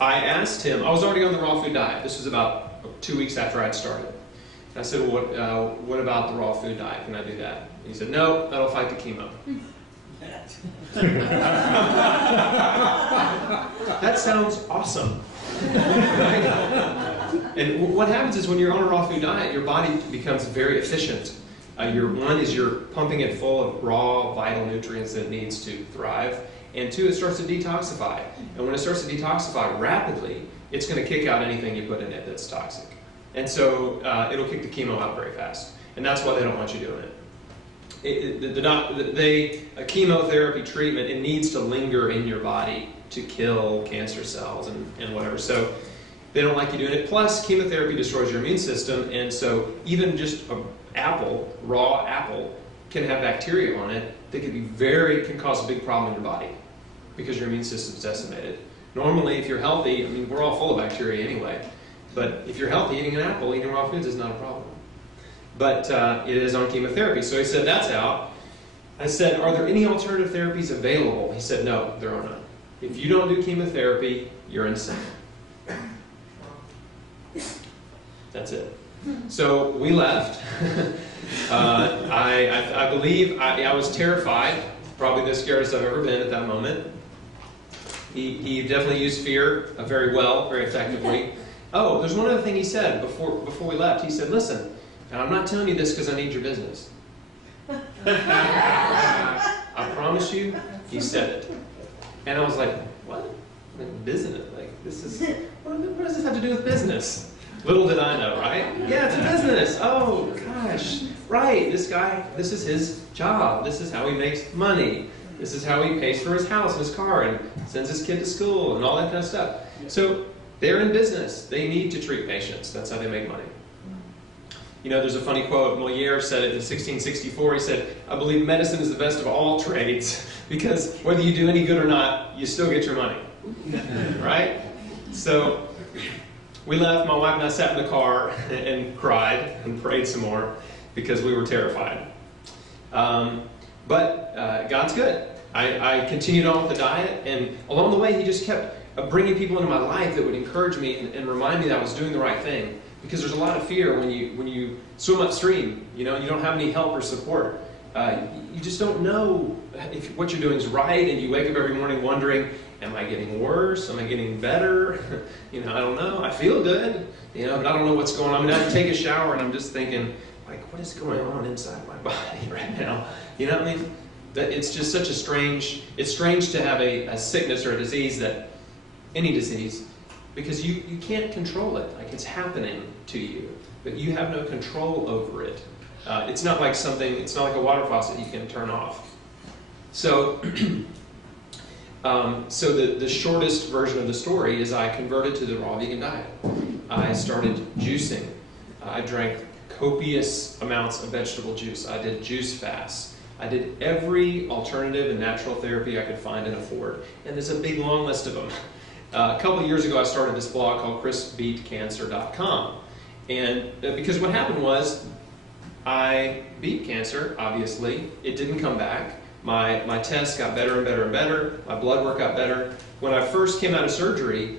I asked him, I was already on the raw food diet. This was about 2 weeks after I'd started. And I said, well, what about the raw food diet? Can I do that? And he said, no, that'll fight the chemo. That sounds awesome. Right? And what happens is when you're on a raw food diet, your body becomes very efficient. One is you're pumping it full of raw, vital nutrients that it needs to thrive. And two, it starts to detoxify. And when it starts to detoxify rapidly, it's going to kick out anything you put in it that's toxic. And so it'll kick the chemo out very fast. And that's why they don't want you doing it. A chemotherapy treatment, it needs to linger in your body to kill cancer cells and whatever. So they don't like you doing it. Plus, chemotherapy destroys your immune system, and so even just an apple, raw apple, can have bacteria on it that can cause a big problem in your body because your immune system's decimated. Normally, if you're healthy, I mean, we're all full of bacteria anyway, but if you're healthy, eating an apple, eating raw foods is not a problem. But it is on chemotherapy. So he said, that's out. I said, are there any alternative therapies available? He said, no, there are none. If you don't do chemotherapy, you're insane. That's it. So we left. I believe I was terrified, probably the scariest I've ever been at that moment. He definitely used fear very well, very effectively. Oh, there's one other thing he said before we left. He said, listen, and I'm not telling you this because I need your business. I promise you, he said it. And I was like, what? Like, business? Like, this is, what does this have to do with business? Little did I know, right? Yeah, it's a business. Oh, gosh. Right, this guy, this is his job. This is how he makes money. This is how he pays for his house and his car and sends his kid to school and all that kind of stuff. So they're in business. They need to treat patients. That's how they make money. You know, there's a funny quote. Molière said it in 1664. He said, I believe medicine is the best of all trades because whether you do any good or not, you still get your money. Right? So we left. My wife and I sat in the car and cried and prayed some more because we were terrified. But God's good. I continued on with the diet, and along the way, He just kept bringing people into my life that would encourage me and remind me that I was doing the right thing. Because there's a lot of fear when you swim upstream, you know, and you don't have any help or support. You just don't know if what you're doing is right, and you wake up every morning wondering, am I getting worse? Am I getting better? You know, I don't know. I feel good, you know, but I don't know what's going on. I mean, I take a shower and I'm just thinking, like, what is going on inside my body right now? You know what I mean? That it's just such a strange, it's strange to have a sickness or a disease that, any disease, because you can't control it. Like, it's happening to you, but you have no control over it. It's not like it's not like a water faucet you can turn off. So, the shortest version of the story is I converted to the raw vegan diet. I started juicing. I drank copious amounts of vegetable juice. I did juice fasts. I did every alternative and natural therapy I could find and afford. And there's a big long list of them. A couple of years ago, I started this blog called chrisbeatcancer.com. And because what happened was, I beat cancer, obviously. It didn't come back. My tests got better and better and better. My blood work got better. When I first came out of surgery,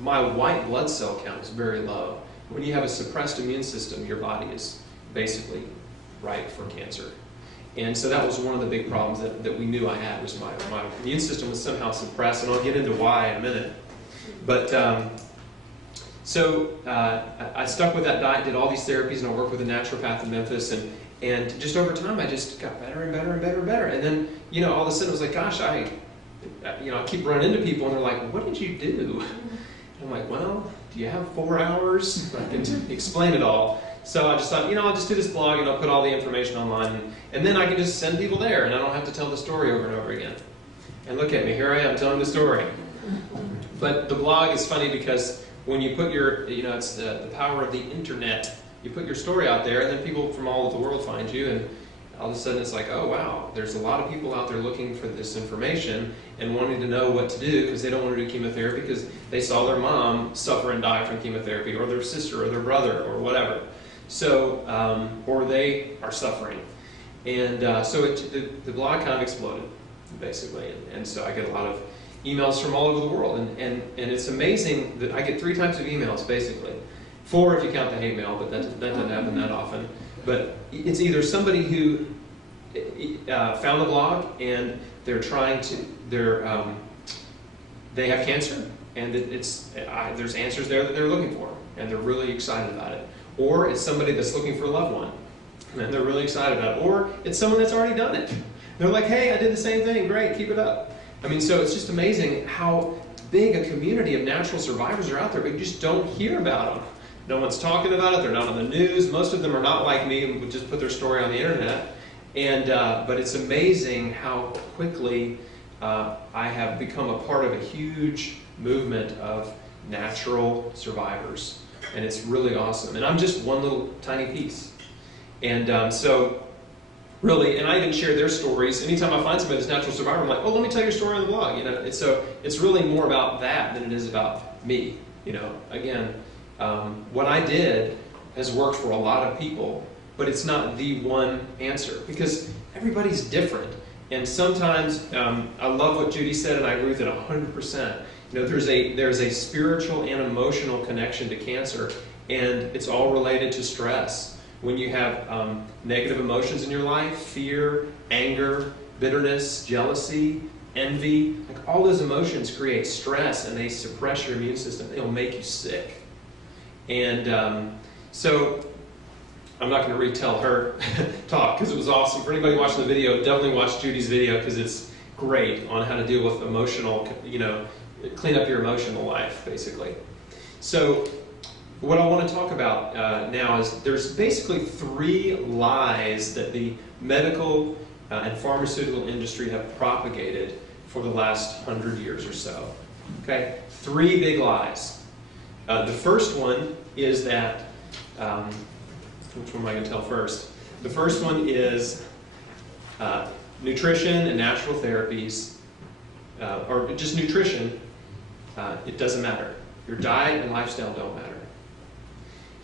my white blood cell count was very low. When you have a suppressed immune system, your body is basically ripe for cancer. And so that was one of the big problems that we knew I had, was my immune system was somehow suppressed, and I'll get into why in a minute. But I stuck with that diet, did all these therapies, and I worked with a naturopath in Memphis, and just over time I just got better and better and better and better. And then, you know, all of a sudden it was like, gosh, I keep running into people and they're like, what did you do? And I'm like, well, do you have 4 hours? I can explain it all. So I just thought, you know, I'll just do this blog and I'll put all the information online, and then I can just send people there and I don't have to tell the story over and over again. And look at me, here I am telling the story. But the blog is funny because when you put your, you know, it's the power of the internet. You put your story out there, and then people from all over the world find you, and all of a sudden it's like, oh wow, there's a lot of people out there looking for this information and wanting to know what to do because they don't want to do chemotherapy because they saw their mom suffer and die from chemotherapy, or their sister or their brother or whatever. So, or they are suffering. And so the blog kind of exploded, basically. And so I get a lot of emails from all over the world, and it's amazing that I get 3 types of emails, basically. 4 if you count the hate mail, but that doesn't happen that often. But it's either somebody who found the blog and they're trying to, they have cancer, and there's answers there that they're looking for, and they're really excited about it. Or it's somebody that's looking for a loved one, and they're really excited about it. Or it's someone that's already done it. They're like, hey, I did the same thing, great, keep it up. I mean, so it's just amazing how big a community of natural survivors are out there, but you just don't hear about them. No one's talking about it, they're not on the news. Most of them are not like me and would just put their story on the internet. And, but it's amazing how quickly I have become a part of a huge movement of natural survivors. And it's really awesome. And I'm just one little tiny piece. And so, really, and I even share their stories. Anytime I find somebody that's a natural survivor, I'm like, oh, let me tell your story on the blog. You know, so it's really more about that than it is about me. You know, again, what I did has worked for a lot of people, but it's not the one answer because everybody's different. And sometimes, I love what Judy said, and I agree with it 100%. You know, there's a spiritual and emotional connection to cancer, and it's all related to stress. When you have negative emotions in your life, fear, anger, bitterness, jealousy, envy, like all those emotions create stress, and they suppress your immune system. They'll make you sick. And so I'm not going to retell her talk because it was awesome. For anybody watching the video, definitely watch Judy's video because it's great on how to deal with emotional, you know, clean up your emotional life, basically. So what I want to talk about now is there's basically 3 lies that the medical and pharmaceutical industry have propagated for the last 100 years or so. Okay, 3 big lies. The first one is that, which one am I going to tell first? The first one is nutrition and natural therapies, or just nutrition, it doesn't matter. Your diet and lifestyle don't matter.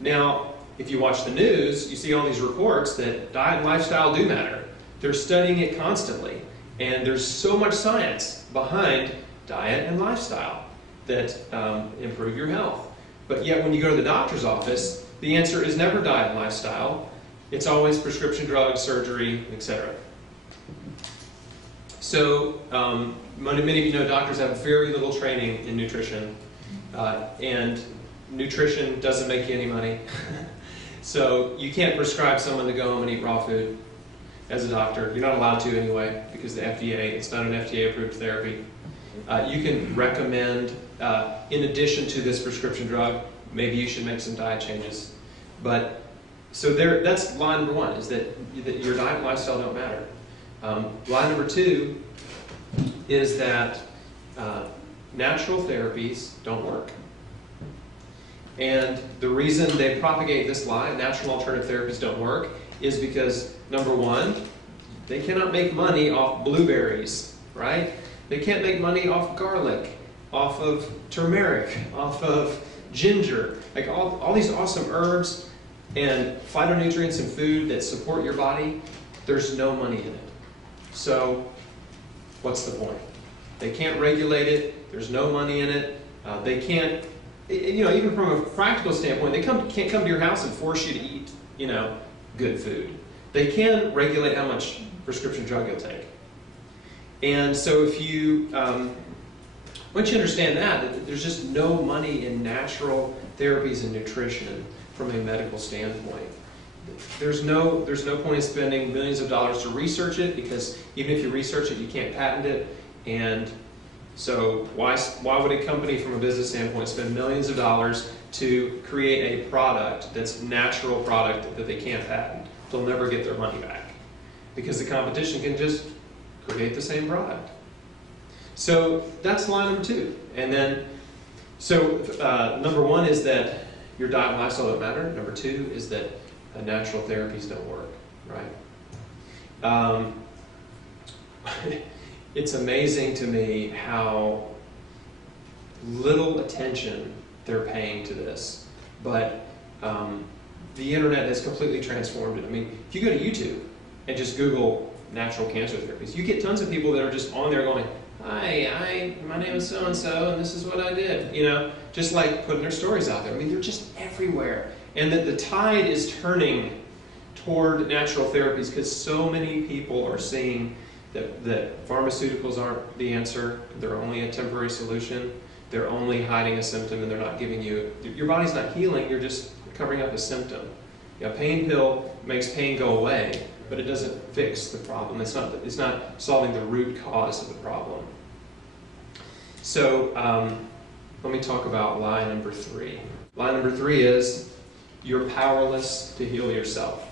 Now, if you watch the news, you see all these reports that diet and lifestyle do matter. They're studying it constantly, and there's so much science behind diet and lifestyle that improve your health. But yet when you go to the doctor's office, the answer is never diet and lifestyle. It's always prescription drugs, surgery, etc. So many of you know doctors have very little training in nutrition, and nutrition doesn't make you any money. So you can't prescribe someone to go home and eat raw food as a doctor. You're not allowed to anyway because the FDA, it's not an FDA-approved therapy. You can recommend, in addition to this prescription drug, maybe you should make some diet changes. But so that's line number 1, is that your diet and lifestyle don't matter. Line number 2 is that natural therapies don't work. And the reason they propagate this lie, natural alternative therapies don't work, is because, number 1, they cannot make money off blueberries, right? They can't make money off garlic, off of turmeric, off of ginger, like all these awesome herbs and phytonutrients in food that support your body. There's no money in it. So what's the point? They can't regulate it. There's no money in it. They can't, you know, even from a practical standpoint, they can't come to your house and force you to eat, you know, good food. They can regulate how much prescription drug you'll take. And so if you, once you understand that there's just no money in natural therapies and nutrition from a medical standpoint. There's no point in spending millions of dollars to research it, because even if you research it, you can't patent it. And so why would a company from a business standpoint spend millions of dollars to create a product that's a natural product that they can't patent? They'll never get their money back because the competition can just create the same product. So that's line number 2. And then, so number 1 is that your diet and lifestyle don't matter. Number 2 is that natural therapies don't work, right? It's amazing to me how little attention they're paying to this. But the internet has completely transformed it. I mean, if you go to YouTube and just Google natural cancer therapies, you get tons of people that are just on there going, hi, my name is so-and-so, and this is what I did. You know, just like putting their stories out there. I mean, they're just everywhere. And that the tide is turning toward natural therapies because so many people are seeing that pharmaceuticals aren't the answer. They're only a temporary solution. They're only hiding a symptom, and they're not giving you, your body's not healing, you're just covering up a symptom. A pain pill makes pain go away, but it doesn't fix the problem. It's not solving the root cause of the problem. So let me talk about lie number 3. Lie number 3 is you're powerless to heal yourself.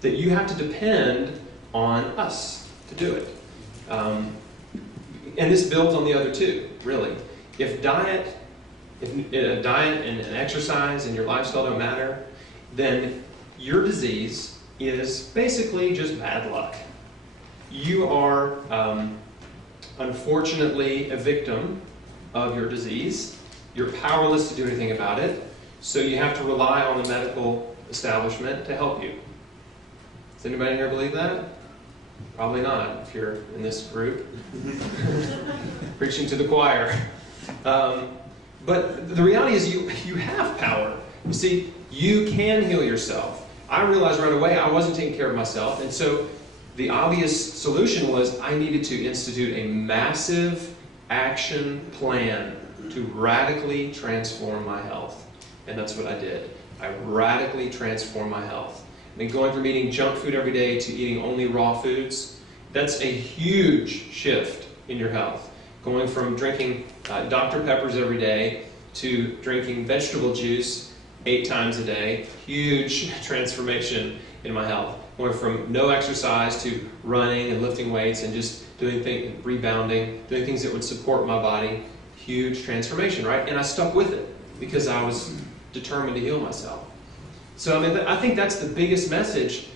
That you have to depend on us to do it. And this builds on the other two, really. If diet and exercise and your lifestyle don't matter, then your disease is basically just bad luck. You are, unfortunately, a victim of your disease. You're powerless to do anything about it, so you have to rely on the medical establishment to help you. Does anybody in here believe that? Probably not, if you're in this group. Preaching to the choir. But the reality is you have power. You see, you can heal yourself. I realized right away I wasn't taking care of myself, and so the obvious solution was I needed to institute a massive action plan to radically transform my health. And that's what I did. I radically transformed my health. I mean, going from eating junk food every day to eating only raw foods, that's a huge shift in your health. Going from drinking Dr. Peppers every day to drinking vegetable juice 8 times a day, huge transformation in my health. Going from no exercise to running and lifting weights and just doing things, rebounding, doing things that would support my body, huge transformation, right? And I stuck with it because I was determined to heal myself. So I mean, I think that's the biggest message